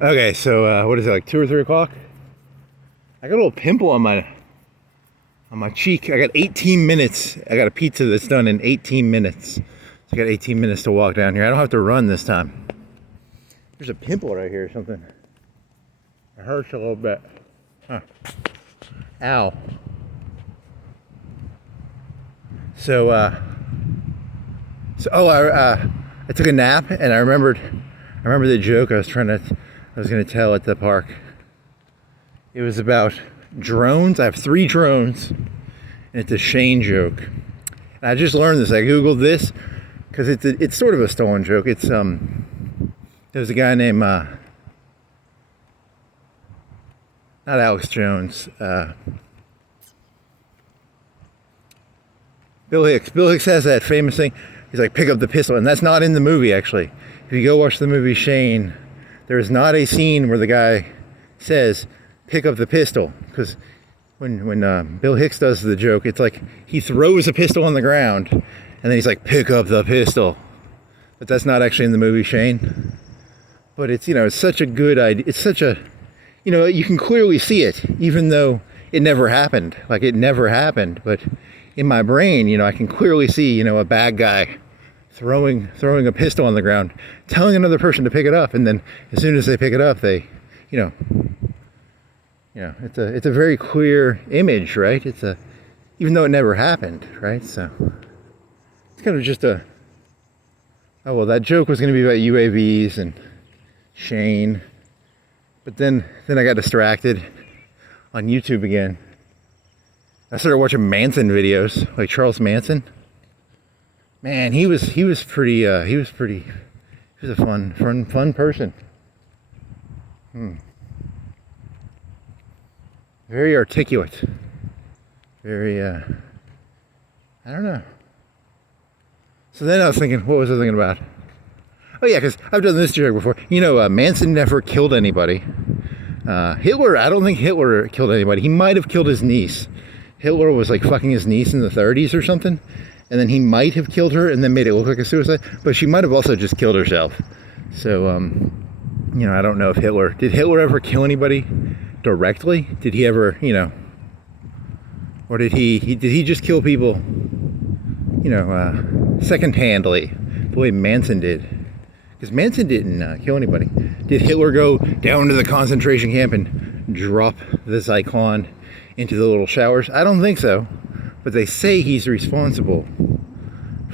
Okay, so what is it, like 2 or 3 o'clock? I got a little pimple on my cheek. I got 18 minutes. I got a pizza that's done in 18 minutes. So I got 18 minutes to walk down here. I don't have to run this time. There's a pimple right here or something. It hurts a little bit. Huh. Ow. I took a nap and I remember the joke I was gonna tell at the park. It was about drones. I have 3 drones, and it's a Shane joke. And I just learned this. I googled this because it's sort of a stolen joke. There's a guy named not Alex Jones. Bill Hicks. Bill Hicks has that famous thing. He's like, pick up the pistol, and that's not in the movie actually. If you go watch the movie Shane, there is not a scene where the guy says, pick up the pistol, because when Bill Hicks does the joke, it's like he throws a pistol on the ground and then he's like, pick up the pistol. But that's not actually in the movie Shane. But it's, it's such a good idea. It's such a, you can clearly see it, even though it never happened. Like, it never happened. But in my brain, I can clearly see, a bad guy throwing a pistol on the ground, telling another person to pick it up, and then as soon as they pick it up, they, it's a very clear image, right? Even though it never happened, right? So it's kind of just oh well, that joke was going to be about UAVs and Shane, but then I got distracted on YouTube again. I started watching Manson videos, like Charles Manson. Man, he was pretty. He was a fun person. Very articulate. Very, I don't know. So then I was thinking, what was I thinking about? Oh yeah, because I've done this joke before. Manson never killed anybody. Hitler, I don't think Hitler killed anybody. He might have killed his niece. Hitler was like fucking his niece in the 30s or something. And then he might have killed her and then made it look like a suicide. But she might have also just killed herself. So, I don't know if did Hitler ever kill anybody directly? Did he ever, or did he just kill people, second-handedly, the way Manson did? Because Manson didn't kill anybody. Did Hitler go down to the concentration camp and drop the Zyklon into the little showers? I don't think so. But they say he's responsible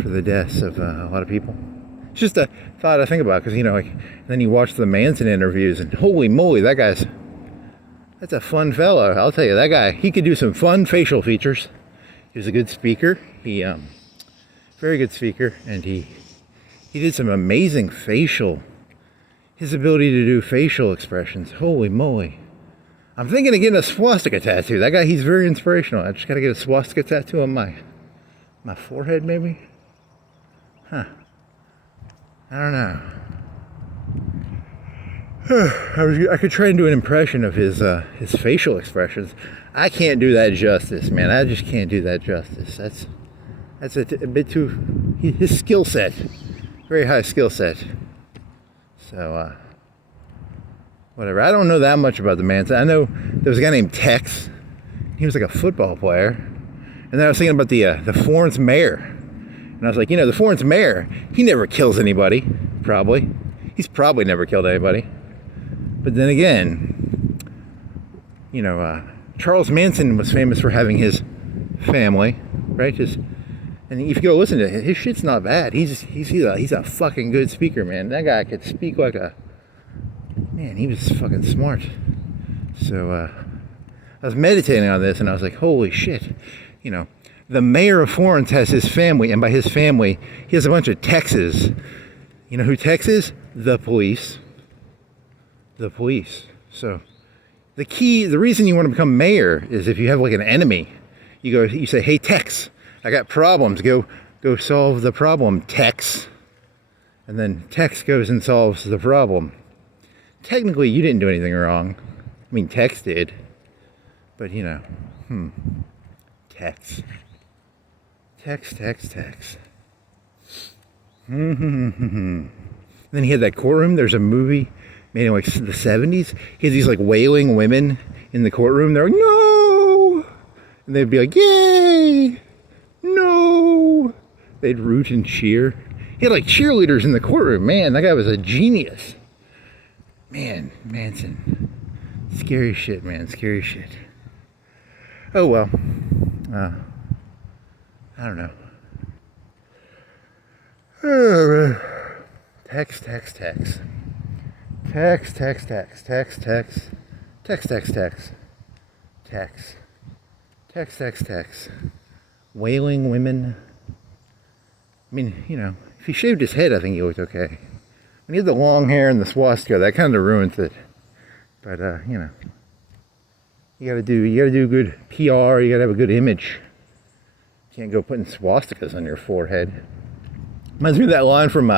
for the deaths of a lot of people. It's just a thought I think about, because, then you watch the Manson interviews, and holy moly, that's a fun fellow. I'll tell you, that guy, he could do some fun facial features. He was a good speaker. Very good speaker, and he did some amazing his ability to do facial expressions. Holy moly. I'm thinking of getting a swastika tattoo. That guy, he's very inspirational. I just gotta get a swastika tattoo on my forehead, maybe? Huh. I don't know. I could try and do an impression of his facial expressions. I can't do that justice, man. I just can't do that justice. That's a bit too, his skill set. Very high skill set. So, whatever. I don't know that much about the Manson. I know there was a guy named Tex. He was like a football player. And then I was thinking about the Florence mayor. And I was like, the Florence mayor, he never kills anybody, probably. He's probably never killed anybody. But then again, Charles Manson was famous for having his family, right? And if you go listen to it, his shit's not bad. He's a fucking good speaker, man. That guy could speak like man, he was fucking smart. So, I was meditating on this, and I was like, holy shit. The mayor of Florence has his family, and by his family, he has a bunch of Texes. You know who Tex is? The police. The police. So, the reason you want to become mayor is if you have like an enemy, you say, hey Tex, I got problems, go solve the problem, Tex. And then Tex goes and solves the problem. Technically, you didn't do anything wrong. I mean, Tex did. But, Tex. Tex. Then he had that courtroom. There's a movie made in like the 70s. He has these like wailing women in the courtroom. They're like, no! And they'd be like, yay! No! They'd root and cheer. He had like cheerleaders in the courtroom. Man, that guy was a genius. Man, Manson. Scary shit, man. Scary shit. Oh well. I don't know. Tex. Wailing women. I mean, you know, if he shaved his head, I think he looked okay. When he had the long hair and the swastika, that kind of ruins it. But you know, you gotta do good PR. You gotta have a good image. You can't go putting swastikas on your forehead. Reminds me of that line from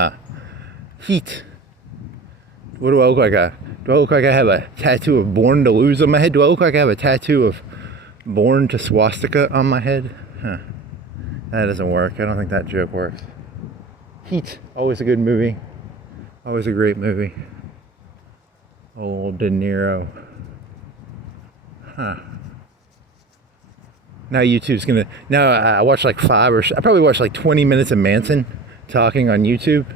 Heat. What do I look like? Do I look like I have a tattoo of Born to Lose on my head? Do I look like I have a tattoo of Born to Swastika on my head? Huh. That doesn't work. I don't think that joke works. Heat. Always a good movie. Always a great movie. Old De Niro. Huh. Now YouTube's gonna... Now I watched like I probably watched like 20 minutes of Manson talking on YouTube.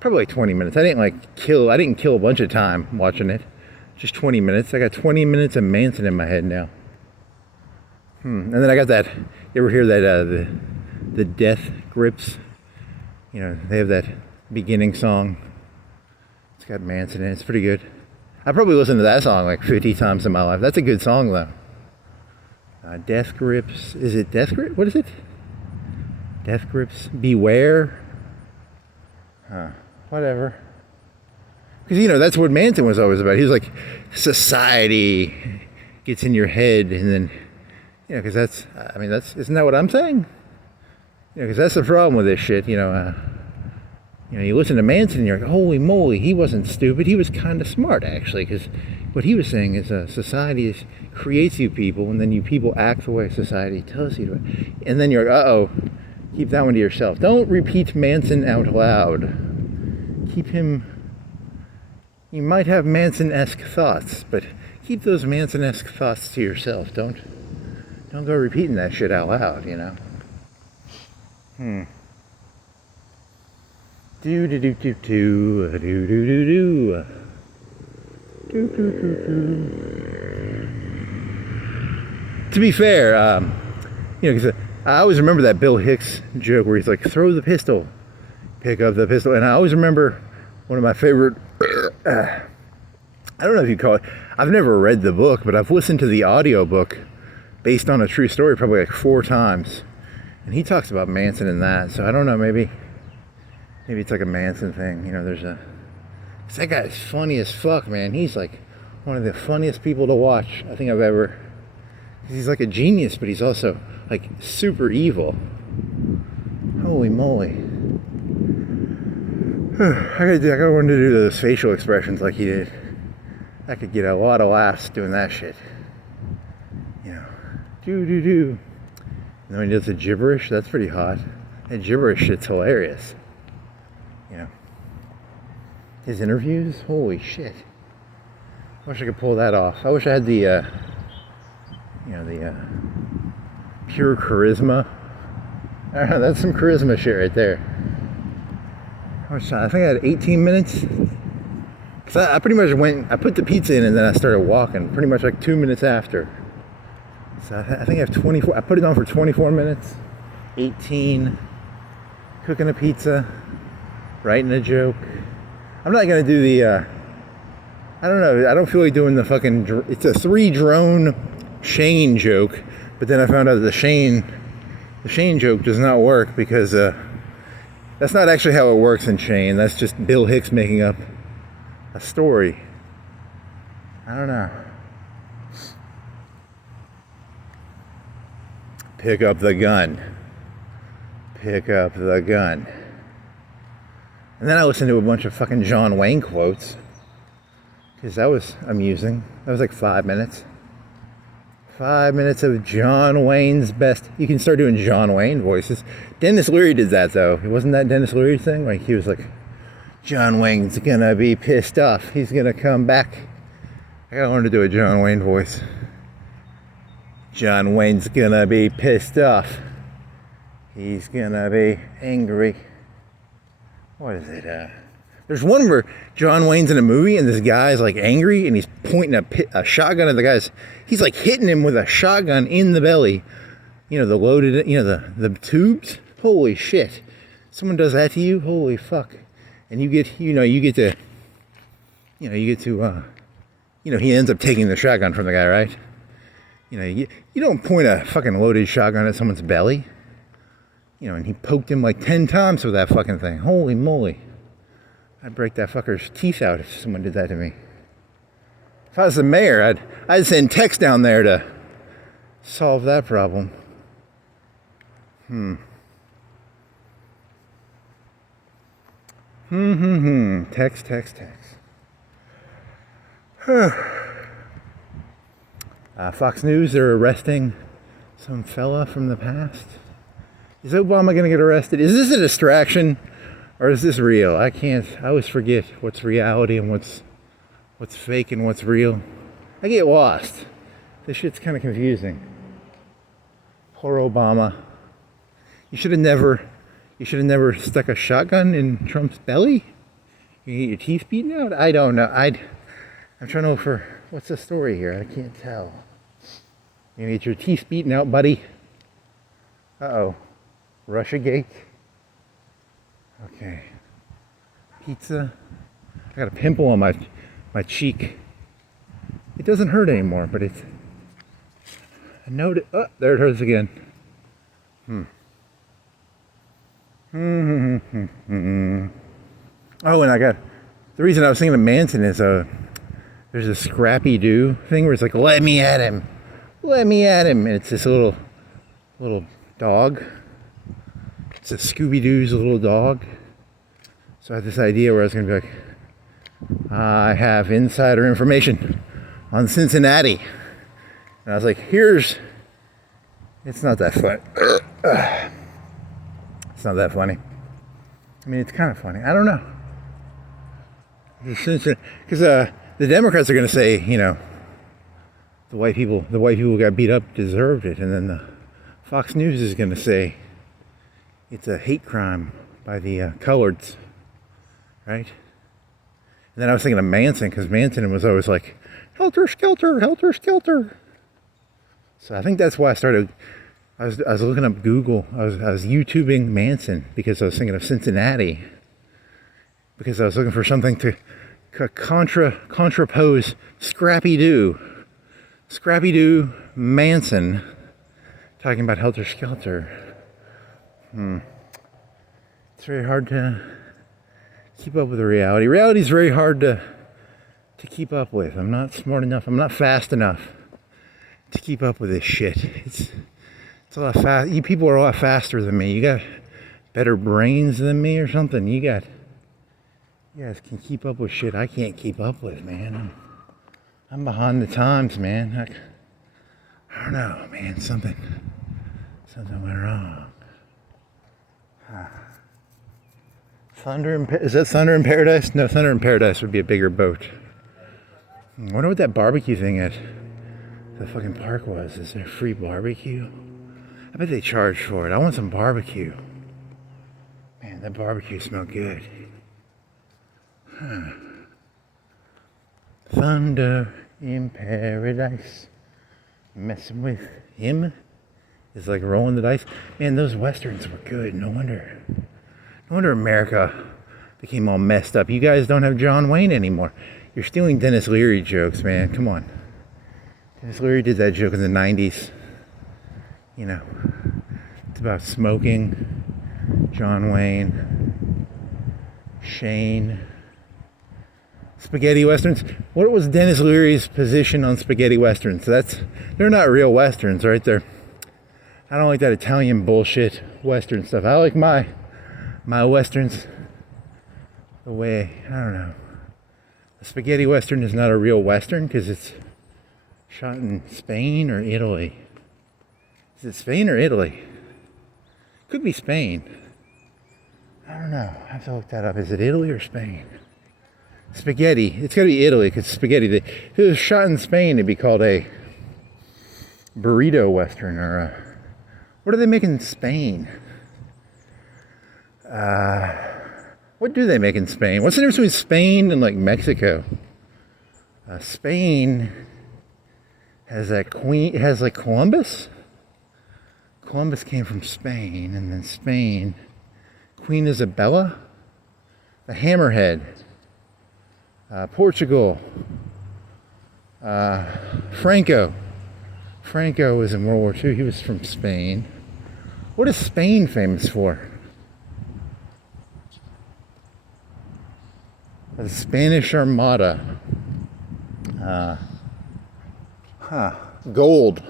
Probably like 20 minutes. I didn't kill a bunch of time watching it. Just 20 minutes. I got 20 minutes of Manson in my head now. And then I got that... You ever hear that, the Death Grips? You know, they have that beginning song. It's got Manson in it. It's pretty good. I probably listened to that song like 50 times in my life. That's a good song, though. Death Grips. Is it Death Grips? What is it? Death Grips. Beware. Whatever. Because, you know, that's what Manson was always about. He was like, society gets in your head, and then, you know, because that's, I mean, isn't that what I'm saying? You know, because that's the problem with this shit, you know, you listen to Manson and you're like, holy moly, he wasn't stupid. He was kind of smart, actually, because what he was saying is society creates you people, and then you people act the way society tells you to. And then you're like, uh-oh, keep that one to yourself. Don't repeat Manson out loud. Keep him... You might have Manson-esque thoughts, but keep those Manson-esque thoughts to yourself. Don't go repeating that shit out loud, you know? To be fair, you know, because I always remember that Bill Hicks joke where he's like, throw the pistol, pick up the pistol. And I always remember one of my favorite, I don't know if you call it, I've never read the book, but I've listened to the audiobook based on a true story probably like 4 times. And he talks about Manson in that, so I don't know, maybe it's like a Manson thing, you know, cause that guy's funny as fuck, man. He's like one of the funniest people to watch I think I've ever, he's like a genius, but he's also like super evil. Holy moly. I gotta learn to do those facial expressions like he did. I could get a lot of laughs doing that shit. You know, do. And when he does the gibberish, that's pretty hot. That gibberish shit's hilarious. You know, his interviews, holy shit. I wish I could pull that off. I wish I had the, you know, the pure charisma. I don't know, that's some charisma shit right there. I think I had 18 minutes. Cause I pretty much I put the pizza in and then I started walking pretty much like 2 minutes after. So I think I have 24, I put it on for 24 minutes, 18, cooking a pizza, writing a joke. I'm not gonna do the, I don't know, I don't feel like doing the fucking, it's a 3 drone Shane joke, but then I found out the Shane joke does not work because that's not actually how it works in Shane. That's just Bill Hicks making up a story. I don't know. Pick up the gun. Pick up the gun. And then I listened to a bunch of fucking John Wayne quotes. Because that was amusing. That was like 5 minutes. 5 minutes of John Wayne's best. You can start doing John Wayne voices. Dennis Leary did that though. It wasn't that Dennis Leary thing? Like he was like, John Wayne's gonna be pissed off. He's gonna come back. I gotta learn to do a John Wayne voice. John Wayne's gonna be pissed off. He's gonna be angry. What is it? There's one where John Wayne's in a movie and this guy's like angry and he's pointing a shotgun at the guy's. He's like hitting him with a shotgun in the belly. You know, the loaded, you know, the tubes. Holy shit. Someone does that to you? Holy fuck. And you get to, he ends up taking the shotgun from the guy, right? You know, you don't point a fucking loaded shotgun at someone's belly. You know, and he poked him like 10 times with that fucking thing. Holy moly. I'd break that fucker's teeth out if someone did that to me. If I was the mayor, I'd send Tex down there to solve that problem. Tex. Fox News, they're arresting some fella from the past. Is Obama going to get arrested? Is this a distraction or is this real? I always forget what's reality and what's fake and what's real. I get lost. This shit's kind of confusing. Poor Obama. You should have never stuck a shotgun in Trump's belly? You get your teeth beaten out? I don't know. I'm trying to look for, what's the story here? I can't tell. You get your teeth beaten out, buddy. Uh-oh. Russiagate. Okay. Pizza. I got a pimple on my cheek. It doesn't hurt anymore, but it's... I noticed... Oh, there it hurts again. Oh, and I got... The reason I was thinking of Manson is there's a Scrappy Doo thing where it's like, let me at him. Let me at him. And it's this little dog. It's a Scooby-Doo's little dog. So I had this idea where I was going to be like, I have insider information on Cincinnati. And I was like, it's not that funny. It's not that funny. I mean, it's kind of funny. I don't know. Because the Democrats are going to say, you know, the white people got beat up, deserved it. And then the Fox News is going to say it's a hate crime by the coloreds. Right? And then I was thinking of Manson, because Manson was always like, helter skelter, helter skelter. So I think that's why I started. I was looking up Google. I was YouTubing Manson because I was thinking of Cincinnati. Because I was looking for something to contrapose Scrappy Doo. Scrappy Doo, Manson, talking about helter skelter. It's very hard to keep up with the reality. Reality is very hard to keep up with. I'm not smart enough. I'm not fast enough to keep up with this shit. It's a lot fast. You people are a lot faster than me. You got better brains than me or something. You guys can keep up with shit I can't keep up with, man. I'm behind the times, man. I don't know, man. Something went wrong. Is that Thunder in Paradise? No, Thunder in Paradise would be a bigger boat. I wonder what that barbecue thing at the fucking park was. Is there free barbecue? I bet they charge for it. I want some barbecue. Man, that barbecue smelled good. Thunder in Paradise. Messing with him is like rolling the dice. Man, those westerns were good. No wonder America became all messed up. You guys don't have John Wayne anymore. You're stealing Dennis Leary jokes, man. Come on. Dennis Leary did that joke in the 90s. You know, it's about smoking, John Wayne, Shane, spaghetti westerns. What was Dennis Leary's position on spaghetti westerns? They're not real westerns, right? I don't like that Italian bullshit western stuff. I like my westerns the way, I don't know. A spaghetti western is not a real western because it's shot in Spain or Italy. Is it Spain or Italy? Could be Spain. I I don't know. I have to look that up. Is it Italy or Spain? Spaghetti. It's got to be Italy because spaghetti. If it was shot in Spain, it'd be called a burrito western or a... What do they make in Spain? What do they make in Spain? What's the difference between Spain and like Mexico? Spain has that queen. It has like Columbus. Columbus came from Spain, and then Spain. Queen Isabella, the Hammerhead. Portugal. Franco. Franco was in World War II. He was from Spain. What is Spain famous for? The Spanish Armada. Gold.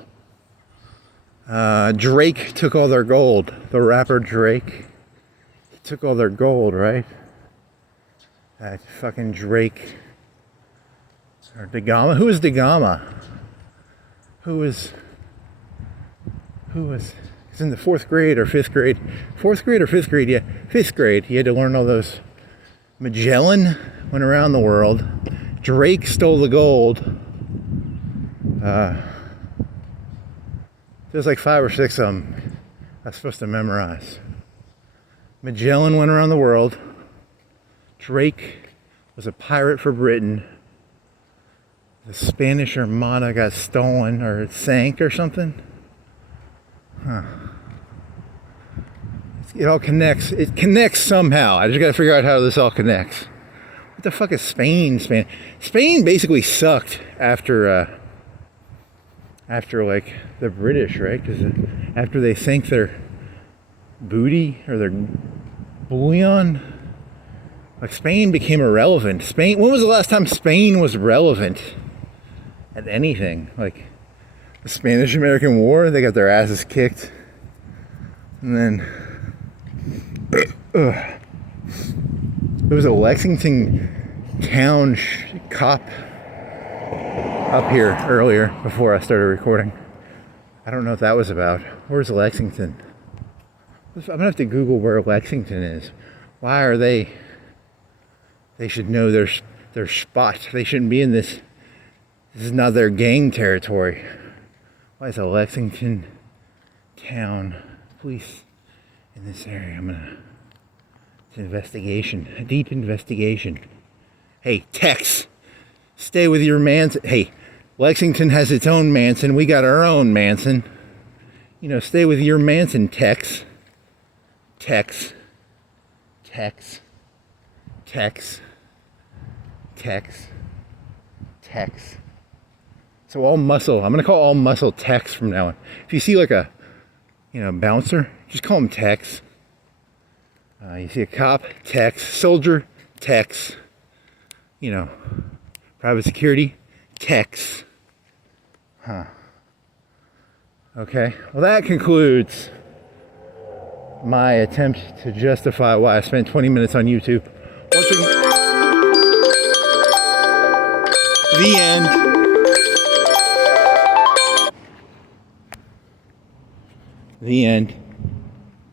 Drake took all their gold. The rapper Drake. He took all their gold, right? That fucking Drake. Or DeGama. Who is DeGama? Who was... It's in the 4th grade or 5th grade. 4th grade or 5th grade, yeah. 5th grade. He had to learn all those. Magellan went around the world. Drake stole the gold. There's like 5 or 6 of them I was supposed to memorize. Magellan went around the world. Drake was a pirate for Britain. The Spanish Armada got stolen or sank or something. It all connects. It connects somehow. I just got to figure out how this all connects. What the fuck is Spain? Spain basically sucked after like the British, right? Because after they sank their booty or their bullion, like Spain became irrelevant. Spain. When was the last time Spain was relevant at anything? Like the Spanish-American War, they got their asses kicked, and then there was a Lexington town cop up here earlier before I started recording. I don't know what that was about. Where's Lexington? I'm gonna have to Google where Lexington is. Why are they? They should know their spot. They shouldn't be in this. This is not their gang territory. Why is a Lexington town police in this area? It's an investigation, a deep investigation. Hey, Tex, stay with your Manson. Hey, Lexington has its own Manson. We got our own Manson. You know, stay with your Manson, Tex. Tex. Tex. Tex. Tex. Tex. So all muscle. I'm gonna call all muscle Tex from now on. If you see like a, bouncer, just call him Tex. You see a cop, Tex. Soldier, Tex. Private security, Tex. Okay. Well, that concludes my attempt to justify why I spent 20 minutes on YouTube. The end. The end.